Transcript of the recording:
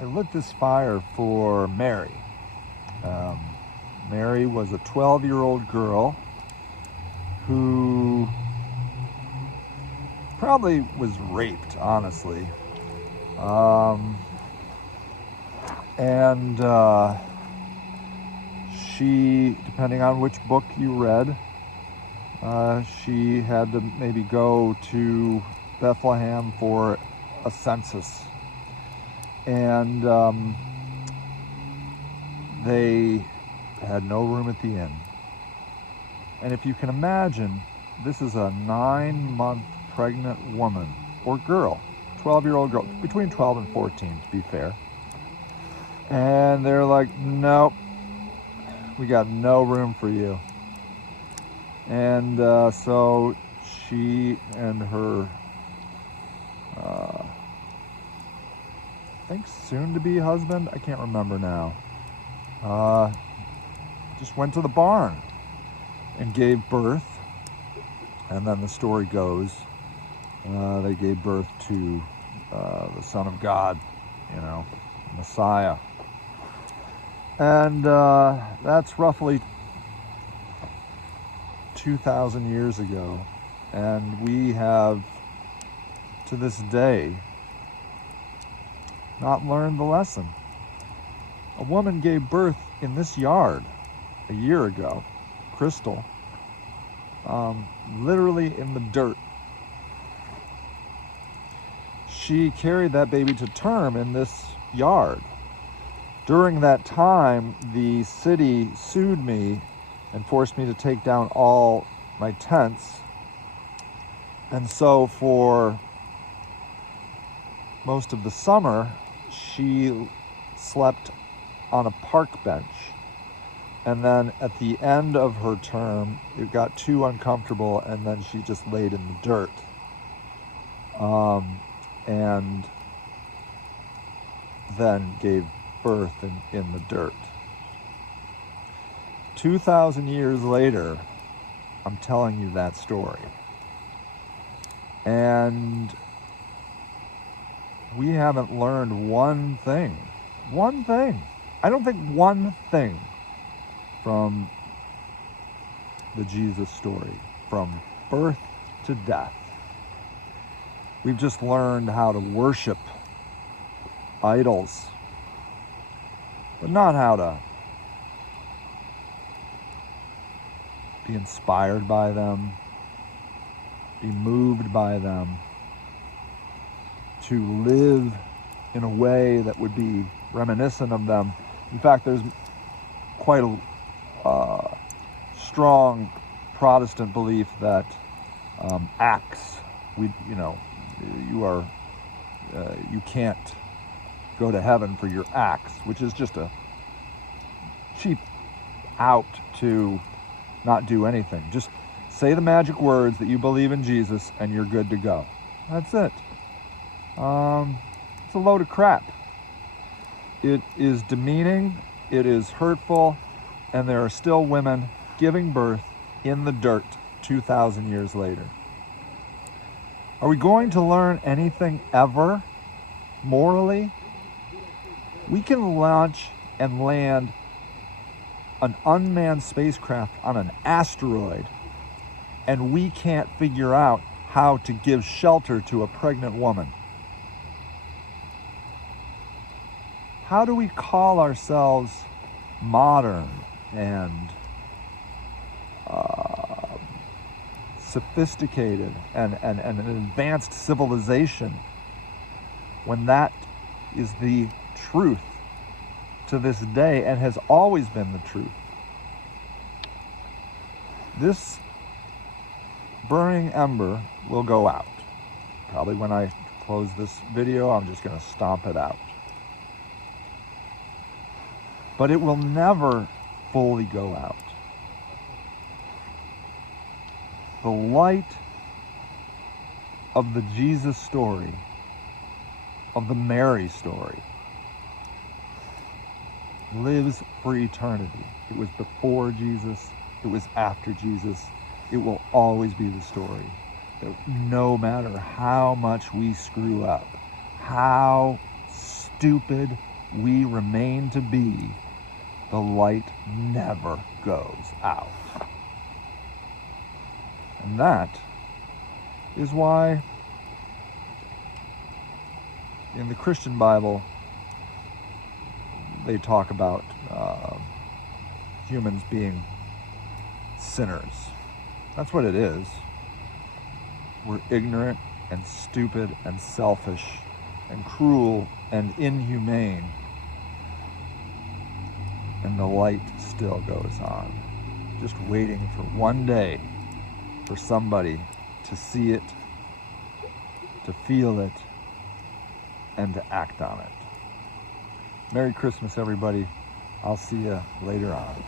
I lit this fire for Mary. Mary was a 12-year-old girl who probably was raped, honestly. And she, depending on which book you read, she had to maybe go to Bethlehem for a census. And they had no room at the inn. And if you can imagine, this is a 9-month pregnant woman, or girl, 12-year-old girl, between 12 and 14 to be fair. And they're like, nope, we got no room for you. And so she and her, I think soon-to-be husband, I can't remember now, just went to the barn and gave birth. And then the story goes, they gave birth to the Son of God, Messiah. And that's roughly 2,000 years ago. And we have, to this day, not learned the lesson. A woman gave birth in this yard a year ago, Crystal, literally in the dirt. She carried that baby to term in this yard. During that time, the city sued me and forced me to take down all my tents. And so for most of the summer, she slept on a park bench. And then at the end of her term, it got too uncomfortable, and then she just laid in the dirt. And then gave birth in the dirt. 2,000 years later, I'm telling you that story. And we haven't learned one thing. I don't think one thing from the Jesus story, from birth to death. We've just learned how to worship idols, but not how to be inspired by them, be moved by them, to live in a way that would be reminiscent of them. In fact, there's quite a strong Protestant belief that acts, you can't go to heaven for your acts, which is just a cheap out to not do anything. Just say the magic words that you believe in Jesus and you're good to go. That's it. It's a load of crap. It is demeaning, it is hurtful, and there are still women giving birth in the dirt 2,000 years later. Are we going to learn anything ever morally? We can launch and land an unmanned spacecraft on an asteroid, and we can't figure out how to give shelter to a pregnant woman. How do we call ourselves modern and sophisticated and an advanced civilization when that is the truth to this day and has always been the truth? This burning ember will go out. Probably when I close this video, I'm just going to stomp it out. But it will never fully go out. The light of the Jesus story, of the Mary story, lives for eternity. It was before Jesus, it was after Jesus, it will always be the story that no matter how much we screw up, how stupid we remain to be, the light never goes out. And that is why in the Christian Bible they talk about humans being sinners. That's what it is. We're ignorant and stupid and selfish and cruel and inhumane. And the light still goes on, just waiting for one day for somebody to see it, to feel it, and to act on it. Merry Christmas, everybody. I'll see you later on.